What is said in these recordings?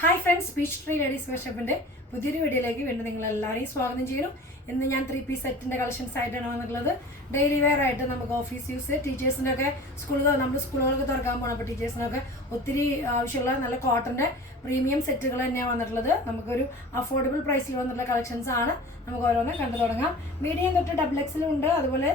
Hi friends beach tree ladies വർഷപ്പിന്റെ പുതിയൊരു വീഡിയോയിലേക്ക് വീണ്ടും നിങ്ങൾ എല്ലാവരെയും സ്വാഗതം ചെയ്യുന്നു. ഇന്ന് ഞാൻ ത്രീ പീസ് സെറ്റിന്റെ കളക്ഷൻസ് ആയിട്ടാണ് വന്നിട്ടുള്ളത്. ഡെയിലി വെയർ ആയിട്ട് നമുക്ക് ഓഫീസ് യൂസ് ടീച്ചേഴ്സിന്റെ ഒക്കെ സ്കൂളുകൾ നമ്മൾ സ്കൂളുകളൊക്കെ തുറക്കാൻ പോകണം അപ്പോൾ ടീച്ചേഴ്സിനൊക്കെ ഒത്തിരി ആവശ്യമുള്ള നല്ല കോട്ടന്റെ പ്രീമിയം സെറ്റുകൾ തന്നെയാണ് വന്നിട്ടുള്ളത്. നമുക്കൊരു അഫോർഡബിൾ പ്രൈസിൽ വന്നിട്ടുള്ള കളക്ഷൻസ് ആണ്. നമുക്ക് ഓരോന്ന് കണ്ടു തുടങ്ങാം. മീഡിയം തൊട്ട് ഡബിൾ എക്സിലും ഉണ്ട്. അതുപോലെ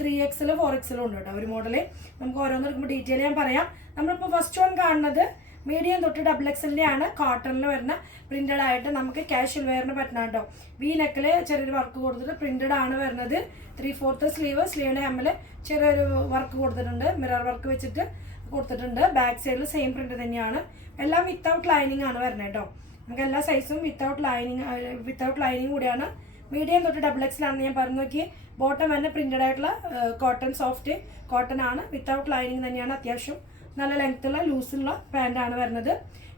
ത്രീ എക്സിലും ഫോർ എക്സിലും ഉണ്ട് കേട്ടോ ഒരു മോഡൽ നമുക്ക് ഓരോന്ന് എടുക്കുമ്പോൾ ഡീറ്റെയിൽ ഞാൻ പറയാം. നമ്മളിപ്പോൾ ഫസ്റ്റ് വൺ കാണുന്നത് മീഡിയം തൊട്ട് ഡബിൾ എക്സലിന്റെ ആണ് കോട്ടണിൽ വരുന്ന പ്രിന്റഡ് ആയിട്ട് നമുക്ക് കാഷ്വൽ വെയറിന് പറ്റണം കേട്ടോ വി നെക്കിൽ ചെറിയൊരു വർക്ക് കൊടുത്തിട്ട് പ്രിന്റഡ് ആണ് വരുന്നത്. ത്രീ ഫോർത്ത് സ്ലീവ് സ്ലീവിന്റെ ഹെമ്മിൽ ചെറിയൊരു വർക്ക് കൊടുത്തിട്ടുണ്ട്. മിറർ വർക്ക് വെച്ചിട്ട് കൊടുത്തിട്ടുണ്ട്. ബാക്ക് സൈഡിൽ സെയിം പ്രിന്റ് തന്നെയാണ്. എല്ലാം വിത്തൗട്ട് ലൈനിങ് ആണ് വരുന്നത് കേട്ടോ നമുക്ക് എല്ലാ സൈസും വിത്തൗട്ട് ലൈനിങ് വിത്തൗട്ട് ലൈനിങ് കൂടിയാണ്. മീഡിയം തൊട്ട് ഡബിൾ എക്സിലാണെന്ന് ഞാൻ പറഞ്ഞു നോക്കി ബോട്ടം തന്നെ പ്രിന്റഡ് ആയിട്ടുള്ള കോട്ടൺ സോഫ്റ്റ് കോട്ടൺ ആണ്. വിത്തൗട്ട് ലൈനിങ് തന്നെയാണ് അത്യാവശ്യം. നല്ല ലെങ്ത്തുള്ള ലൂസുള്ള പാന്റാണ് വരുന്നത്.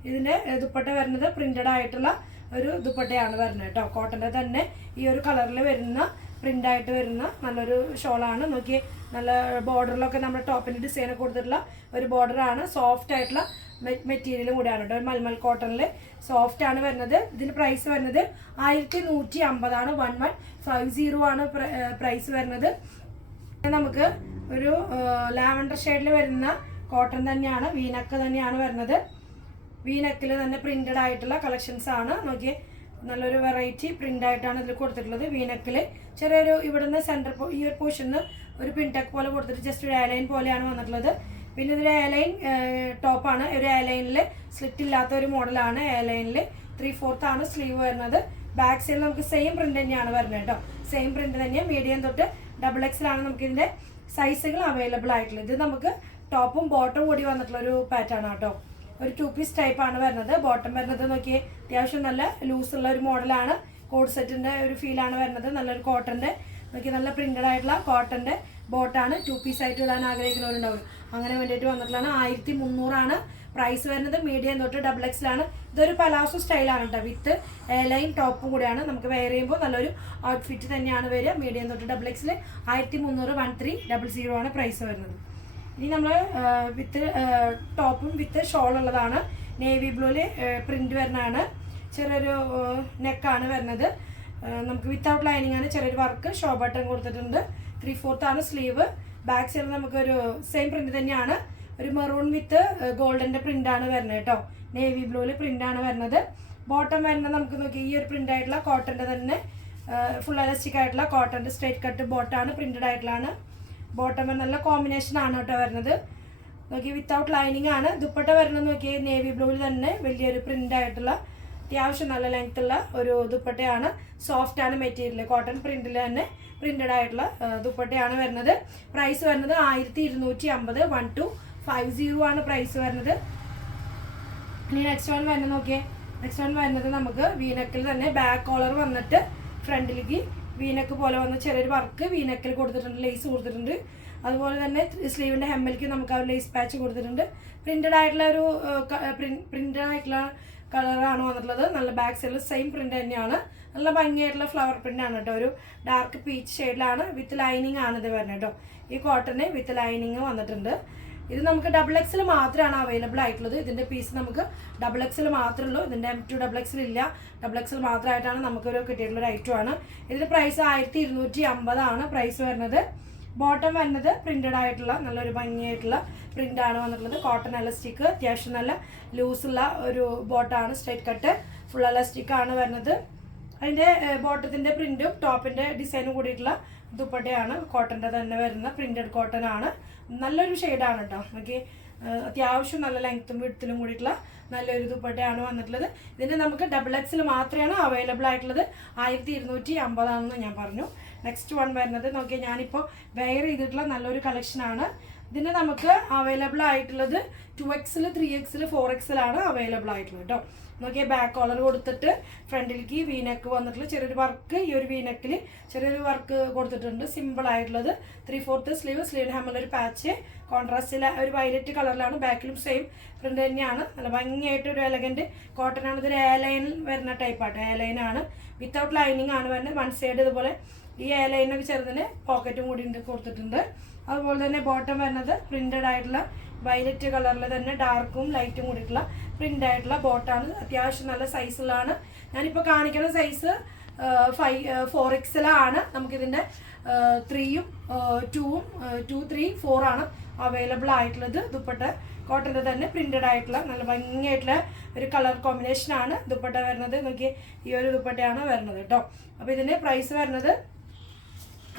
ഇതിന്റെ ദുപ്പട്ട വരുന്നത് പ്രിന്റഡ് ആയിട്ടുള്ള ഒരു ദുപ്പട്ടയാണ് വരുന്നത് കേട്ടോ. കോട്ടന്റെ തന്നെ ഈ ഒരു കളറിൽ വരുന്ന പ്രിന്റ് ആയിട്ട് വരുന്ന നല്ലൊരു ഷോളാണ്. നോക്കി നല്ല ബോർഡറിലൊക്കെ നമ്മുടെ ടോപ്പിന്റെ ഡിസൈൻ കൊടുത്തിട്ടുള്ള ഒരു ബോർഡറാണ് സോഫ്റ്റ് ആയിട്ടുള്ള മെറ്റീരിയലും കൂടിയാണ് കേട്ടോ. മൽമൽ കോട്ടണിൽ സോഫ്റ്റ് ആണ് വരുന്നത്. ഇതിന് പ്രൈസ് വരുന്നത് ആയിരത്തി നൂറ്റി അമ്പതാണ് വൺ വൺ ഫൈവ് സീറോ ആണ് പ്രൈസ് വരുന്നത്. നമുക്ക് ഒരു ലാവണ്ടർ ഷെയ്ഡിൽ വരുന്ന കോട്ടൺ തന്നെയാണ് വീനക്ക് തന്നെയാണ് വരുന്നത്. വീനക്കിൽ തന്നെ പ്രിന്റഡ് ആയിട്ടുള്ള കളക്ഷൻസ് ആണ്. നോക്കിയേ നല്ലൊരു വെറൈറ്റി പ്രിന്റ് ആയിട്ടാണ് ഇതിൽ കൊടുത്തിട്ടുള്ളത്. വീനക്കിൽ ചെറിയൊരു ഇവിടുന്ന് സെന്റർ ഈ ഒരു പോർഷനിൽ ഒരു പിൻടെക് പോലെ കൊടുത്തിട്ട് ജസ്റ്റ് ഒരു എയർലൈൻ പോലെയാണ് വന്നിട്ടുള്ളത്. പിന്നെ ഇതൊരു എയർലൈൻ ടോപ്പാണ് ഒരു എയർലൈനിൽ സ്ലിറ്റ് ഇല്ലാത്ത ഒരു മോഡലാണ് എയർലൈനിൽ ത്രീ ഫോർത്ത് ആണ് സ്ലീവ് വരുന്നത്. ബാക്ക് സൈഡിൽ നമുക്ക് സെയിം പ്രിന്റ് തന്നെയാണ് വരുന്നത് കേട്ടോ. സെയിം പ്രിന്റ് തന്നെയാണ് മീഡിയം തൊട്ട് ഡബിൾ എക്സിലാണ് നമുക്ക് ഇതിന്റെ സൈസുകൾ അവൈലബിൾ ആയിട്ടുള്ളത്. ഇത് നമുക്ക് ടോപ്പും ബോട്ടും കൂടി വന്നിട്ടുള്ള ഒരു പാറ്റേൺ കേട്ടോ ഒരു ടു പീസ് ടൈപ്പ് ആണ് വരുന്നത്. ബോട്ടം വരുന്നത് നോക്കിയേ അത്യാവശ്യം നല്ല ലൂസ് ഉള്ള ഒരു മോഡലാണ് കോഡ് സെറ്റിന്റെ ഒരു ഫീലാണ് വരുന്നത്. നല്ലൊരു കോട്ടന്റെ നോക്കി നല്ല പ്രിന്റഡ് ആയിട്ടുള്ള കോട്ടന്റെ ബോട്ടാണ് ടു പീസ് ആയിട്ട് ഇടാൻ ആഗ്രഹിക്കുന്നവരുണ്ടാവും. അങ്ങനെ വേണ്ടിയിട്ട് വന്നിട്ടുള്ളതാണ്. ആയിരത്തി മുന്നൂറാണ് പ്രൈസ് വരുന്നത്. മീഡിയം തൊട്ട് ഡബിൾ എക്സിലാണ് ഇതൊരു പലാസോ സ്റ്റൈലാണ് കേട്ടോ വിത്ത് ലൈൻ ടോപ്പും കൂടിയാണ്. നമുക്ക് വെയർ ചെയ്യുമ്പോൾ നല്ലൊരു ഔട്ട്ഫിറ്റ് തന്നെയാണ് വരിക. മീഡിയം തൊട്ട് ഡബിൾ എക്സിൽ ആയിരത്തി മുന്നൂറ് വൺ ത്രീ ഡബിൾ സീറോ ആണ് പ്രൈസ് വരുന്നത്. ഇനി നമ്മൾ വിത്ത് ടോപ്പും വിത്ത് ഷോൾ ഉള്ളതാണ്. നേവി ബ്ലൂൽ പ്രിന്റ് വരുന്നതാണ്. ചെറിയൊരു നെക്കാണ് വരുന്നത്. നമുക്ക് വിത്തൗട്ട് ലൈനിങ് ആണ് ചെറിയൊരു വർക്ക്. ഷോ ബട്ടൺ കൊടുത്തിട്ടുണ്ട്. ത്രീ ഫോർത്ത് ആണ് സ്ലീവ് ബാക്ക് സൈഡ് നമുക്കൊരു സെയിം പ്രിന്റ് തന്നെയാണ്. ഒരു മെറൂൺ വിത്ത് ഗോൾഡന്റെ പ്രിന്റ് ആണ് വരുന്നത് കേട്ടോ. നേവി പ്രിന്റ് ആണ് വരുന്നത്. ബോട്ടം വരുന്നത് നമുക്ക് നോക്കി ഈ ഒരു പ്രിന്റ് ആയിട്ടുള്ള കോട്ടന്റെ തന്നെ ഫുൾ എലസ്റ്റിക് ആയിട്ടുള്ള കോട്ടന്റെ സ്ട്രേറ്റ് കട്ട് ബോട്ടാണ് പ്രിന്റഡ് ആയിട്ടുള്ളതാണ്. ബോട്ടം നല്ല കോമ്പിനേഷൻ ആണ് കേട്ടോ വരുന്നത്. നോക്കി വിത്തൗട്ട് ലൈനിങ് ആണ്. ദുപ്പട്ട വരുന്നത് നോക്കി നേവി ബ്ലൂവിൽ തന്നെ വലിയൊരു പ്രിന്റ് ആയിട്ടുള്ള അത്യാവശ്യം നല്ല ലെങ്ത് ഉള്ള ഒരു ദുപ്പട്ടയാണ്. സോഫ്റ്റ് ആണ് മെറ്റീരിയൽ കോട്ടൺ പ്രിന്റിൽ തന്നെ പ്രിന്റഡ് ആയിട്ടുള്ള ദുപ്പട്ടയാണ് വരുന്നത്. പ്രൈസ് വരുന്നത് ആയിരത്തി ഇരുന്നൂറ്റി അമ്പത് വൺ ടു ഫൈവ് സീറോ ആണ് പ്രൈസ് വരുന്നത്. ഇനി നെക്സ്റ്റ് വൺ വരുന്നത് നോക്കിയേ. നെക്സ്റ്റ് വൺ വരുന്നത് നമുക്ക് വീനക്കിൽ തന്നെ ബാക്ക് കോളർ വന്നിട്ട് ഫ്രണ്ടിലേക്ക് വീനക്ക് പോലെ വന്ന ചെറിയൊരു വർക്ക് വീനക്കിൽ കൊടുത്തിട്ടുണ്ട് ലേസ് കൊടുത്തിട്ടുണ്ട്. അതുപോലെ തന്നെ സ്ലീവിന്റെ ഹെമ്മലിക്ക് നമുക്ക് ആ ഒരു ലേസ് പാച്ച് കൊടുത്തിട്ടുണ്ട്. പ്രിന്റഡ് ആയിട്ടുള്ള ഒരു പ്രിന്റഡ് ആയിട്ടുള്ള കളറാണ് വന്നിട്ടുള്ളത്. നല്ല ബാക്ക് സൈഡിൽ സെയിം പ്രിന്റ് തന്നെയാണ്. നല്ല ഭംഗിയായിട്ടുള്ള ഫ്ലവർ പ്രിന്റ് ആണ് കേട്ടോ. ഒരു ഡാർക്ക് പീച്ച് ഷെയ്ഡിലാണ് വിത്ത് ലൈനിങ് ആണ് ഇത് വരുന്നത് കേട്ടോ. ഈ കോട്ടന് വിത്ത് ലൈനിങ് വന്നിട്ടുണ്ട്. ഇത് നമുക്ക് ഡബിൾ എക്സിൽ മാത്രമാണ് അവൈലബിൾ ആയിട്ടുള്ളത്. ഇതിന്റെ പീസ് നമുക്ക് ഡബിൾ എക്സിൽ മാത്രമേ ഉള്ളൂ. ഇതിന്റെ എം ടു ഡബിൾ എക്സിൽ ഇല്ല. ഡബിൾ എക്സിൽ മാത്രമായിട്ടാണ് നമുക്കൊരു കിട്ടിയിട്ടുള്ള ഒരു ഐറ്റം ആണ്. ഇതിന്റെ പ്രൈസ് ആയിരത്തി ഇരുന്നൂറ്റി അമ്പതാണ് പ്രൈസ് വരുന്നത്. ബോട്ടം വരുന്നത് പ്രിന്റഡ് ആയിട്ടുള്ള നല്ലൊരു ഭംഗിയായിട്ടുള്ള ആണ് വന്നിട്ടുള്ളത്. കോട്ടൺ എലസ്റ്റിക് അത്യാവശ്യം നല്ല ലൂസുള്ള ഒരു ബോട്ടാണ് സ്ട്രൈറ്റ് കട്ട് ഫുൾ എലസ്റ്റിക് ആണ് വരുന്നത്. അതിന്റെ ബോട്ടത്തിന്റെ പ്രിന്റും ടോപ്പിന്റെ ഡിസൈനും കൂടിയിട്ടുള്ള ദുപ്പട്ടയാണ്. കോട്ടന്റെ തന്നെ വരുന്ന പ്രിന്റഡ് കോട്ടൺ ആണ്. നല്ലൊരു ഷെയ്ഡാണ് കേട്ടോ ഓക്കെ. അത്യാവശ്യം നല്ല ലെങ്ത്തും വിടുത്തിലും കൂടിയിട്ടുള്ള നല്ലൊരു ദുപ്പട്ടയാണ് വന്നിട്ടുള്ളത്. ഇതിന് നമുക്ക് ഡബിൾ എക്സിൽ മാത്രമാണ് അവൈലബിൾ ആയിട്ടുള്ളത്. ആയിരത്തി ഇരുന്നൂറ്റി അമ്പതാണെന്ന് ഞാൻ പറഞ്ഞു. നെക്സ്റ്റ് വൺ വരുന്നത് നോക്കിയാൽ ഞാനിപ്പോൾ വെയർ ചെയ്തിട്ടുള്ള നല്ലൊരു കളക്ഷനാണ് ഇതിന് നമുക്ക് അവൈലബിൾ ആയിട്ടുള്ളത് ടു എക്സിൽ ത്രീ എക്സിൽ ഫോർ എക്സിലാണ് അവൈലബിൾ ആയിട്ടുള്ളത് കേട്ടോ നോക്കിയാൽ ബാക്ക് കോളർ കൊടുത്തിട്ട് ഫ്രണ്ടിലേക്ക് വീനക്ക് വന്നിട്ടുള്ള ചെറിയൊരു വർക്ക് ഈ ഒരു വീനക്കിൽ ചെറിയൊരു വർക്ക് കൊടുത്തിട്ടുണ്ട്. സിമ്പിൾ ആയിട്ടുള്ളത്. ത്രീ ഫോർത്ത് സ്ലീവ് സ്ലീവ് ഹാമിൽ ഒരു പാച്ച് കോൺട്രാസ്റ്റിലെ ഒരു വയലറ്റ് കളറിലാണ് ബാക്കിലും സെയിം പ്രിന്റ് തന്നെയാണ്. നല്ല ഭംഗിയായിട്ട് ഒരു എലഗന്റ് കോട്ടൺ ആണ്. ഇതൊരു എ ലൈൻ വരുന്ന ടൈപ്പാട്ടോ ലൈൻ ആണ്. വിത്തൗട്ട് ലൈനിങ് ആണ് വരുന്നത്. വൺ സൈഡ് ഇതുപോലെ ഈ എ ലൈനൊക്കെ ചെറുതിന് പോക്കറ്റും കൂടി ഉണ്ട് കൊടുത്തിട്ടുണ്ട്. അതുപോലെ തന്നെ ബോട്ടം വരുന്നത് പ്രിന്റഡ് ആയിട്ടുള്ള വയലറ്റ് കളറിൽ തന്നെ ഡാർക്കും ലൈറ്റും കൂടിയിട്ടുള്ള പ്രിന്റ് ആയിട്ടുള്ള ബോട്ടാണ്. അത്യാവശ്യം നല്ല സൈസിലാണ് ഞാനിപ്പോൾ കാണിക്കുന്ന സൈസ് ഫൈവ് ഫോർ എക്സലാണ് നമുക്കിതിന്റെ ത്രീയും ടൂവും ടു ത്രീ ഫോർ ആണ് അവൈലബിൾ ആയിട്ടുള്ളത്. ദുപ്പട്ട കോട്ടന്റെ തന്നെ പ്രിന്റഡ് ആയിട്ടുള്ള നല്ല ഭംഗിയായിട്ടുള്ള ഒരു കളർ കോമ്പിനേഷനാണ് ദുപ്പട്ട വരുന്നത്. നോക്കി ഈ ഒരു ദുപ്പട്ടയാണ് വരുന്നത് കേട്ടോ. അപ്പോൾ ഇതിന്റെ പ്രൈസ് വരുന്നത്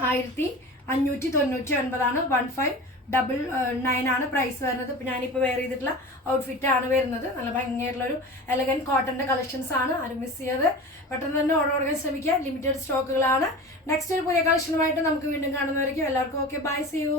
ആയിരത്തി അഞ്ഞൂറ്റി തൊണ്ണൂറ്റി ഒൻപതാണ്. വൺ ഫൈവ് ഡബിൾ നയൻ ആണ് പ്രൈസ് വരുന്നത്. ഇപ്പം ഞാനിപ്പോൾ വെയർ ചെയ്തിട്ടുള്ള ഔട്ട്ഫിറ്റ് ആണ് വരുന്നത്. നല്ല ഭംഗിയായിട്ടുള്ളൊരു എലഗൻ കോട്ടന്റെ കളക്ഷൻസ് ആണ് ആരും മിസ് ചെയ്ത് പെട്ടെന്ന് തന്നെ ഓർഡർ കൊടുക്കാൻ ശ്രമിക്കുക. ലിമിറ്റഡ് സ്റ്റോക്കുകളാണ് നെക്സ്റ്റ് ഒരു പുതിയ കളക്ഷനുമായിട്ട് നമുക്ക് വീണ്ടും കാണുന്നവരേക്കും എല്ലാവർക്കും ഓക്കെ ബൈ സി യു